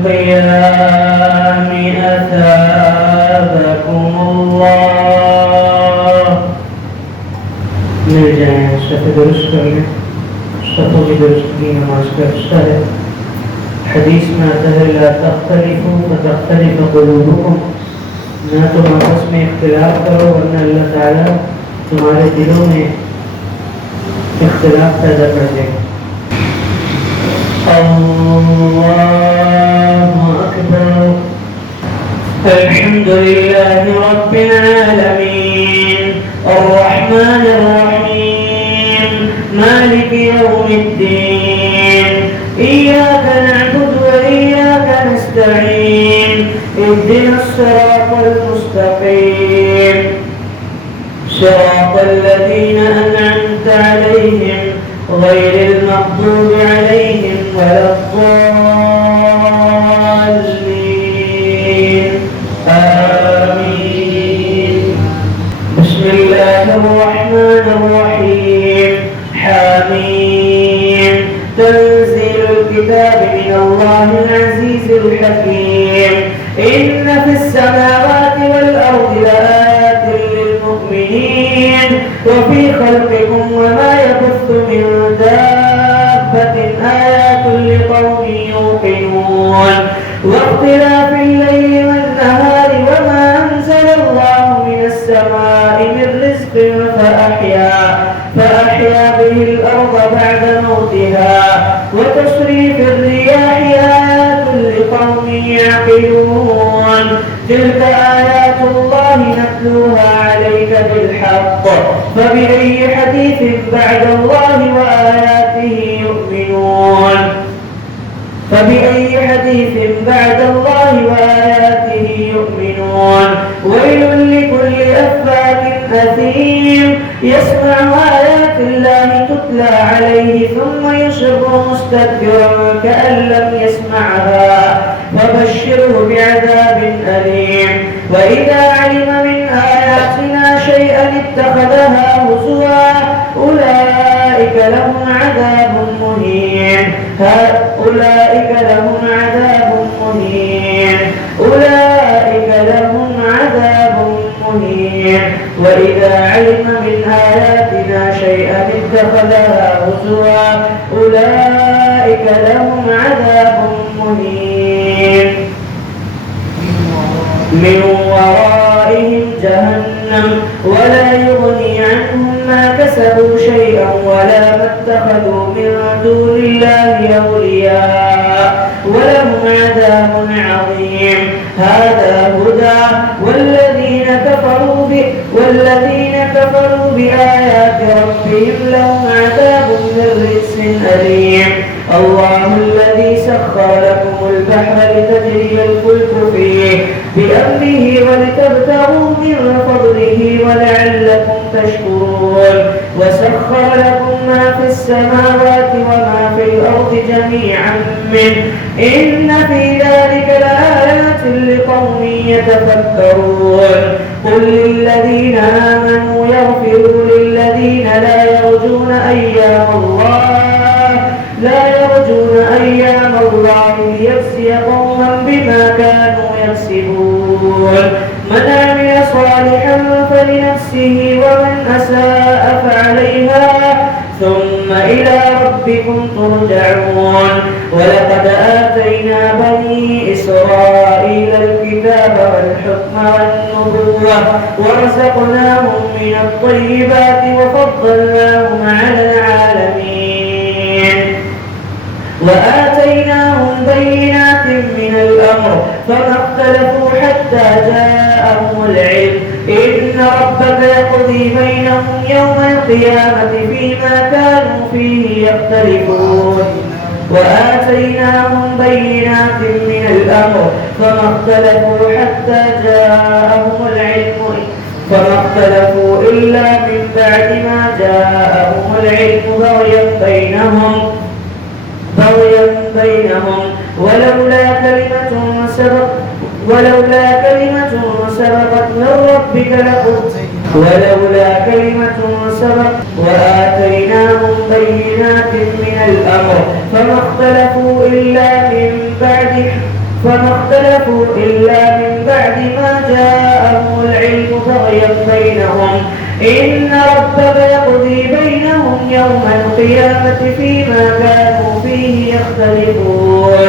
القيام أثابكم الله. मिल जाए शफ़े दुरुस्त करने, शफ़ों की दुरुस्त की नमाज का अच्छा है। हदीस में आता है ला तख्तलिफू फतख्तलिफ क़ुलूबुकुम, ना तुम आपस में इख्तिलाफ करो वरना अल्लाह ताला तुम्हारे दिलों में इख्तिलाफ पैदा कर देगा। अल्लाहु अकबर। अल्हम्दुलिल्लाहि रब्बिल आलमीन अर्रहमानिर रहीम मालिकि यौमिद्दीन इय्याका नअबुदु व इय्याका नस्तईन इहदिनस सिरातल मुस्तक़ीम सिरातल लज़ीना अन'अमता अलैहिम गैरिल मग़्दूबि अलैहिम वलद्दाल्लीन आमीन। बिस्मिल्लाहिर रहमानिर रहीम हामीम तंज़ीलुल किताबि मिनल्लाहिल अज़ीज़िल हकीम इन्न फिस समावाति वल अर्दि लआयातिन लिल मुमिनीन व फी खल्क़िकुम व मा यबुस्सु मिन दाब्बतिन आयातुन लिक़ौमिन युक़िनून व इख्तिलाफ़िल लैलि वन नहारि व मा अंज़लल्लाहु मिनस समाइ मिन रिज़्क़िन فأحيا به الأرض بعد موتها وتصريف الرياح آيات لقوم يعقلون تلك آيات الله نتلوها عليك بالحق فبأي حديث بعد الله وآياته يؤمنون فبأي حديث بعد الله وآياته يؤمنون ويل لكل أفاك أثيم يسمع آيات الله تتلى عليه ثم يصر مستكبرا كأن لم يسمعها فبشره بعذاب أليم وإذا علم من آياتنا شيئا اتخذها هزوا أولئك لهم عذاب مهين أولئك لهم عذاب مهين وإذا علم من آياتنا شيئا اتخذها هزوا أولئك لهم عذاب مهين من ورائهم جهنم ولا يغني عنهم ما كسبوا شيئا ولا ما اتخذوا من دون الله أولياء ولهم عذاب عظيم هذا هدى والذين كفروا بآيات ربهم لهم عذاب من رجس أليم الله الذي سخر لكم البحر لتجري الفلك فيه بأمره ولتبتغوا من فضله ولعلكم تشكرون وسخر لكم ما في السماوات وما في الأرض جميعا منه إن في ذلك لآيات لقوم يتفكرون قل للذين آمنوا يغفروا للذين لا يرجون أيام الله ليجزي قوما بما كانوا يكسبون من عمل صالحا فلنفسه ومن أساء فعليها ثم إلى ربكم ترجعون ولقد آتينا بني إسرائيل الكتاب والحكم والنبوة ورزقناهم من الطيبات وفضلناهم على العالمين وآتيناهم بينات من الأمر فما اختلفوا حتى جاءهم العلم إن ربك يقضي بينهم يوم القيامة فيما كانوا فيه يختلفون وآتيناهم بينات من الأمر فما اختلفوا حتى جاءهم العلم فما اختلفوا إلا من بعد ما جاءهم العلم بغيا بينهم ولولا كلمة سبقت من ربك وآتيناهم بينات من الأمر فما اختلفوا إلا من بعد فما اختلفوا إلا من بعد ما جاءهم العلم بغيا بينهم إن ربك يقضي بينهم يوم القيامة فيما كانوا فيه يختلفون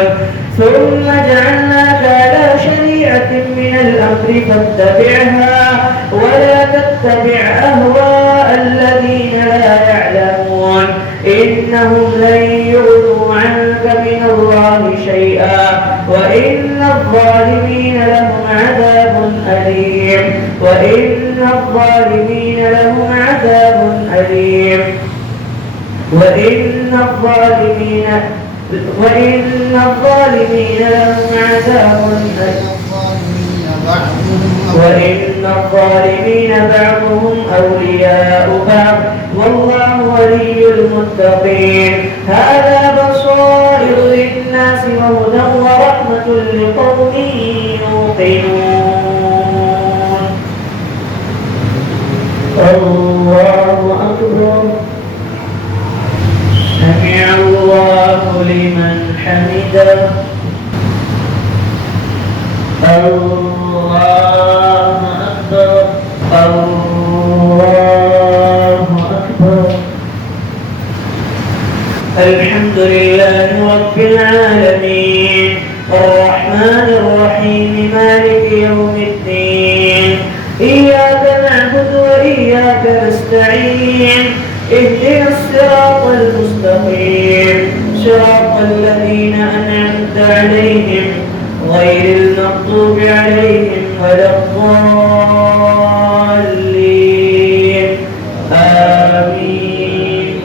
ثم جعلناك على شريعة من الأمر فاتبعها ولا تتبع أهواء الذين لا يعلمون إنهم لن يغنوا عنك من الله شيئا وإن الظالمين لهم عذاب أليم وإن الظالمين لهم عذاب أليم وإن الظالمين لهم عذاب أليم وإن الظالمين بعضهم أولياء بعض والله ولي المتقين هذا بصائر للناس وهدى ورحمة لقوم يوقنون الله أكبر سمع الله لمن حمده الله أكبر الله أكبر الحمد لله رب العالمين الرحمن الرحيم مالك يوم الدين إياك نعبد وإياك نستعين اهدنا الصراط المستقيم صراط الذين أنعمت عليهم غير المغضوب عليهم ولا الضالين آمين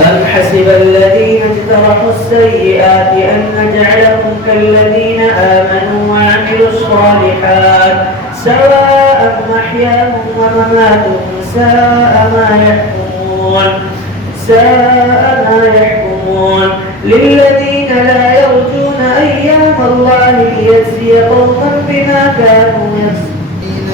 أم حسب الذين اجترحوا السيئات أن نجعلهم كالذين آمنوا وعملوا الصالحات سواء محياهم ومماتهم ساء ما يحكمون للذين لا يرجون أيام الله ليجزي قوما بما كانوا يكسبون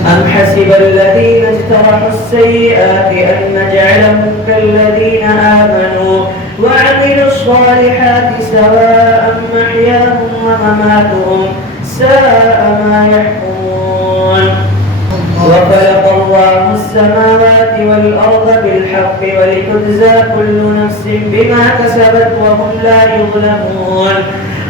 أم حسب الذين اجترحوا السيئات أن نجعلهم كالذين آمنوا وعملوا الصالحات سواء محياهم ومماتهم ساء ما يحكمون وخلق الله السماوات والأرض بالحق ولتجزى كل نفس بما كسبت وهم لا يظلمون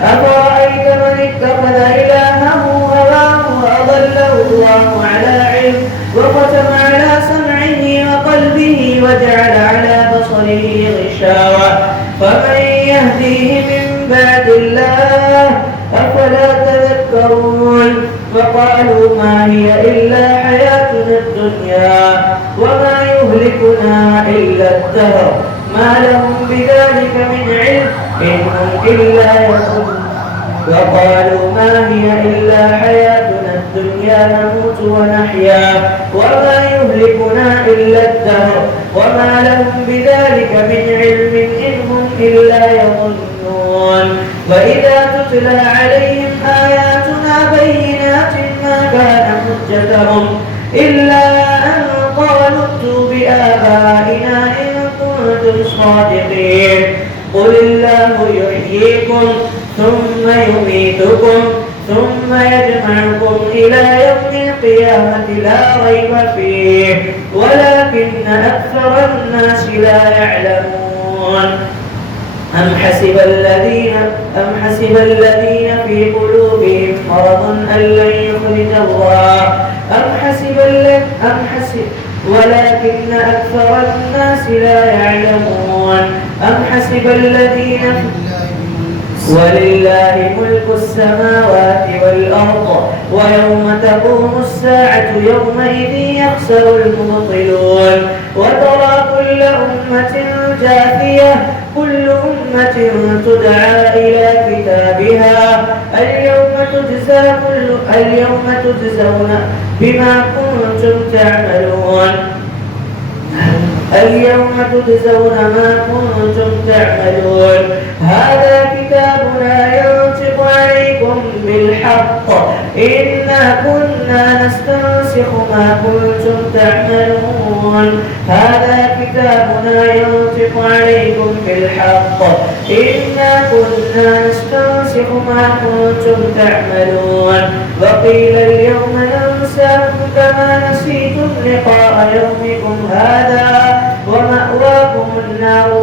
أفرأيت من اتخذ إلهه هواه وأضله الله على علم وختم على سمعه وقلبه وجعل على بصره غشاوة فمن يهديه من بعد الله أفلا تذكرون وقالوا ما هي إلا حياتنا الدنيا وما يهلكنا إلا الدهر ما لهم بذلك من علم إن هم إلا يظنون وقالوا ما هي إلا حياتنا الدنيا نموت ونحيا وما يهلكنا إلا الدهر وما لهم بذلك من علم إن هم إلا يظنون وإذا تتلى عليهم آياتنا بينات ما كان حجتهم إلا أن قالوا ائتوا بآبائنا إن كنتم صادقين قل الله يحييكم ثم يميتكم ثم يجمعكم إلى يوم القيامة لا ريب فيه ولكن أكثر الناس لا يعلمون أم حسب الذين في قلوبهم مرض أن لن يخرج الله ولكن أكثر الناس لا يعلمون أم حسب الذين ولله ملك السماوات والأرض ويوم تقوم الساعة يومئذ يخسر المبطلون وترى كل أمة جاثية كل أمة تدعى إلى كتابها اليوم تجزون بما كنتم تعملون ما كنتم تعملون هذا كتابنا ينطق عليكم بالحق إنا كنا نستنسخ ما كنتم تعملون هذا كتابنا ينطق عليكم بالحق إنا كنا نستنسخ ما كنتم تعملون وقيل اليوم ننساكم كما نسيتم لقاء يومكم هذا ومأواكم النار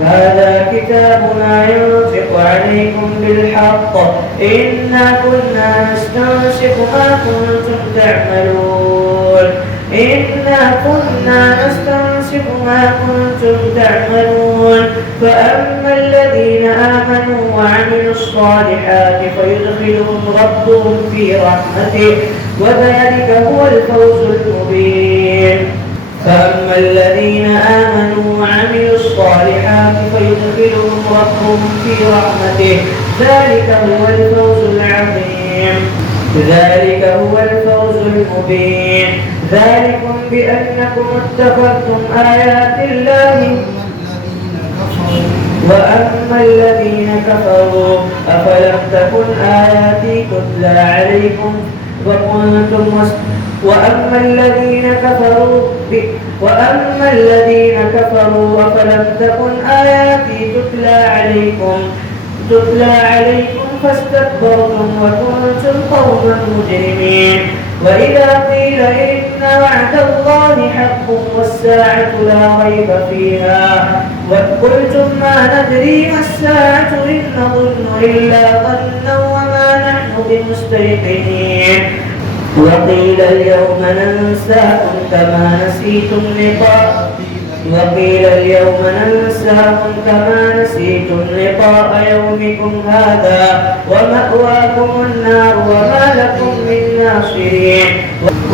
هذا كتابنا ينطق عليكم بالحق إنا كنا نستنسخ ما كنتم تعملون إنا كنا نستنسخ ما كنتم تعملون فأما الذين آمنوا وعملوا الصالحات فيدخلهم ربهم في رحمته وذلك هو الفوز المبين فأما الذين آمنوا وعملوا الصالحات فيدخلهم ربهم في رحمته ذلك هو الفوز العظيم ذلك هو الفوز المبين ذلكم بأنكم اتخذتم آيات الله وأما الذين كفروا أفلم تكن آياتي تتلى عليكم وكنتم وأما الذين كفروا أفلم تكن آياتي تتلى عليكم فاستكبرتم وكنتم قوما مجرمين وإذا قيل إن وعد الله حق والساعة لا ريب فيها وقلتم ما ندري ما الساعة إن نظن إلا ظنا وما نحن بمستيقنين وقيل اليوم ننساكم كما نسيتم لقاء يومكم هذا ومأواكم النار وما لكم من ناصرين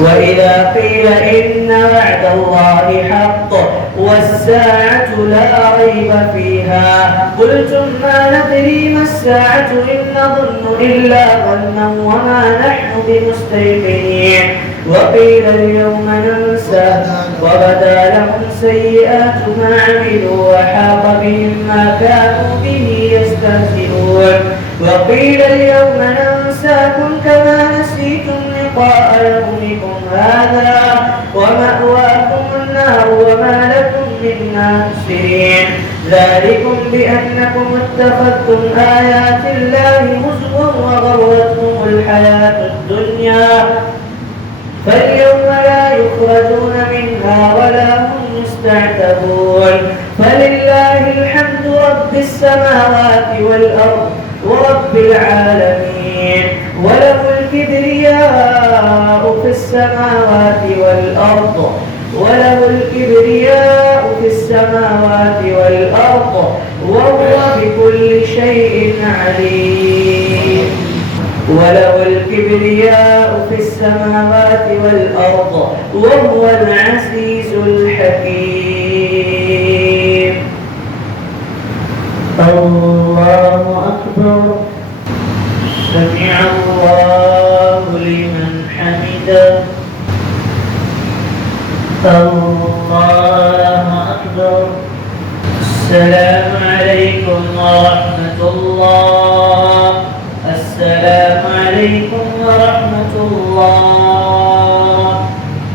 وإذا قيل إن وعد الله حق والساعة لا ريب فيها قلتم ما ندري ما الساعة إن نظن إلا ظنا وما نحن بمستيقنين وقيل اليوم ننساكم وبدا لهم سيئات ما عملوا وحاق بهم ما كانوا به يستهزئون وقيل اليوم ننساكم كما نسيتم لقاء يومكم هذا ومأواكم النار وما لكم من ناصرين ذلكم بأنكم اتخذتم آيات الله هزوا وغرتكم الحياة الدنيا فاليوم لا يخرجون منها ولا هم يستعتبون فلله الحمد رب السماوات والأرض ورب العالمين وله الكبرياء في السماوات والأرض وهو بكل شيء عليم وله الكبرياء في السماوات والأرض وهو العزيز الحكيم الله أكبر سمع الله لمن حمده الله أكبر السلام عليكم ورحمة الله السلام عليكم